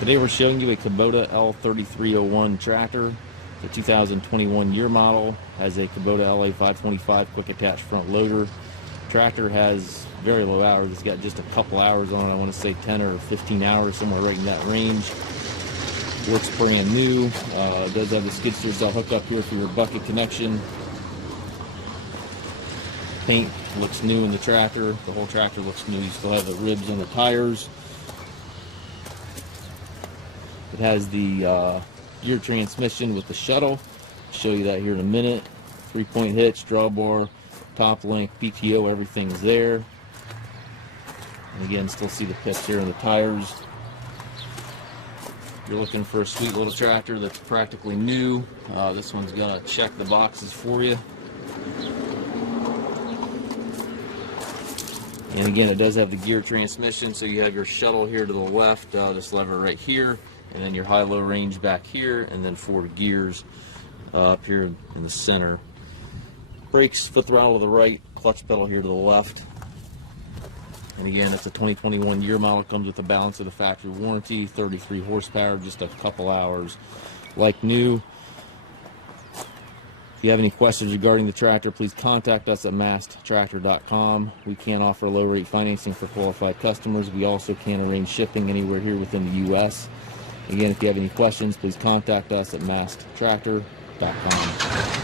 Today we're showing you a Kubota L3301 tractor. The 2021 year model, has a Kubota LA525 quick attach front loader. Tractor has very low hours. It's got just a couple hours on it. I want to say 10 or 15 hours, somewhere right in that range. Looks brand new. It does have the skid steer saw hookup here for your bucket connection. Paint looks new in the tractor. The whole tractor looks new. You still have the ribs on the tires. It has the gear transmission with the Shuttle. I'll show you that here in a minute. 3-point hitch, drawbar, top link, PTO, everything's there. And again, still see the pits here in the tires. If you're looking for a sweet little tractor that's practically new, this one's gonna check the boxes for you. And again, it does have the gear transmission, so you have your Shuttle here to the left, this lever right here, and then your high-low range back here, and then 4 gears up here in the center. Brakes, foot throttle to the right, clutch pedal here to the left. And again, it's a 2021 year model, comes with the balance of the factory warranty, 33 horsepower, just a couple hours like new. If you have any questions regarding the tractor, please contact us at maskedtractor.com. We can offer low rate financing for qualified customers. We also can arrange shipping anywhere here within the U.S. Again, if you have any questions, please contact us at maskedtractor.com.